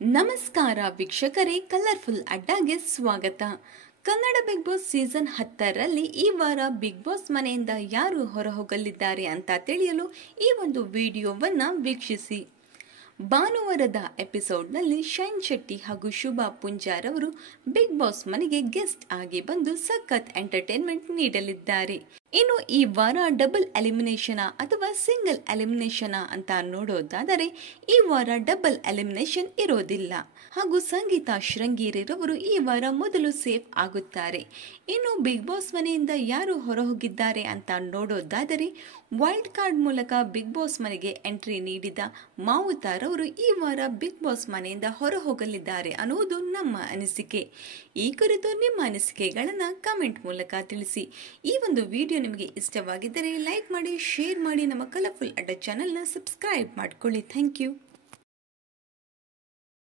ನಮಸ್ಕಾರ ವೀಕ್ಷಕರೇ, ಕಲರ್ಫುಲ್ ಅಡ್ಡಾಗೆ ಸ್ವಾಗತ. ಕನ್ನಡ ಬಿಗ್ ಬಾಸ್ ಸೀಸನ್ 10ರಲ್ಲಿ ಈ ವಾರ ಬಿಗ್ ಬಾಸ್ ಮನೆಯಿಂದ ಯಾರು ಹೊರಹೋಗಲಿದ್ದಾರೆ ಅಂತ ತಿಳಿಯಲು ಈ ಒಂದು ವಿಡಿಯೋವನ್ನ ವೀಕ್ಷಿಸಿ. ಭಾನುವಾರದ ಎಪಿಸೋಡ್ನಲ್ಲಿ ಶೈನ್ ಶೆಟ್ಟಿ ಹಾಗೂ ಶುಭಾ ಪುಂಜಾರ್ ಅವರು ಬಿಗ್ ಬಾಸ್ ಮನೆಗೆ ಗೆಸ್ಟ್ ಆಗಿ ಬಂದು ಸಖತ್ ಎಂಟರ್ಟೈನ್ಮೆಂಟ್ ನೀಡಲಿದ್ದಾರೆ. ಇನ್ನು ಈ ವಾರ ಡಬಲ್ ಎಲಿಮಿನೇಷನ್ ಅಥವಾ ಸಿಂಗಲ್ ಎಲಿಮಿನೇಷನ್ ಅಂತ ನೋಡೋದಾದರೆ ಈ ವಾರ ಡಬಲ್ ಎಲಿಮಿನೇಷನ್ ಇರೋದಿಲ್ಲ ಹಾಗೂ ಸಂಗೀತ ಶೃಂಗೇರಿರವರು ಈ ವಾರ ಮೊದಲು ಸೇಫ್ ಆಗುತ್ತಾರೆ. ಇನ್ನು ಬಿಗ್ ಬಾಸ್ ಮನೆಯಿಂದ ಯಾರು ಹೊರಹೋಗಿದ್ದಾರೆ ಅಂತ ನೋಡೋದಾದರೆ ವೈಲ್ಡ್ ಕಾರ್ಡ್ ಮೂಲಕ ಬಿಗ್ ಬಾಸ್ ಮನೆಗೆ ಎಂಟ್ರಿ ನೀಡಿದ ಮಾವುತಾರ್ ಅವರು ಈ ವಾರ ಬಿಗ್ ಬಾಸ್ ಮನೆಯಿಂದ ಹೊರಹೋಗಲಿದ್ದಾರೆ ಅನ್ನುವುದು ನಮ್ಮ ಅನಿಸಿಕೆ. ಈ ಕುರಿತು ನಿಮ್ಮ ಅನಿಸಿಕೆಗಳನ್ನು ಕಮೆಂಟ್ ಮೂಲಕ ತಿಳಿಸಿ. ಈ ಒಂದು ವಿಡಿಯೋ ನಿಮಗೆ ಇಷ್ಟವಾಗಿದ್ದರೆ ಲೈಕ್ ಮಾಡಿ, ಶೇರ್ ಮಾಡಿ, ನಮ್ಮ ಕಲರ್ಫುಲ್ ಅಡ್ಡ ಚಾನೆಲ್ನ ಸಬ್ಸ್ಕ್ರೈಬ್ ಮಾಡಿಕೊಳ್ಳಿ. Thank you.